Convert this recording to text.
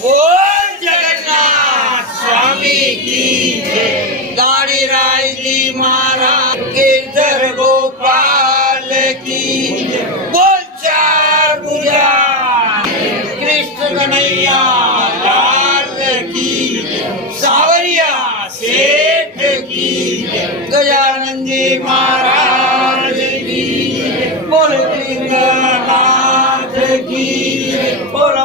बोल जगन्नाथ स्वामी की जय। दाढ़ी राय जी महाराज केसर गोपाल की जय। बोल चार भुजा कृष्ण कन्हैया लाल की जय। सावरिया सेठ की जय। गजानंद जी महाराज की जय। बोल दीननाथ की जय। बोल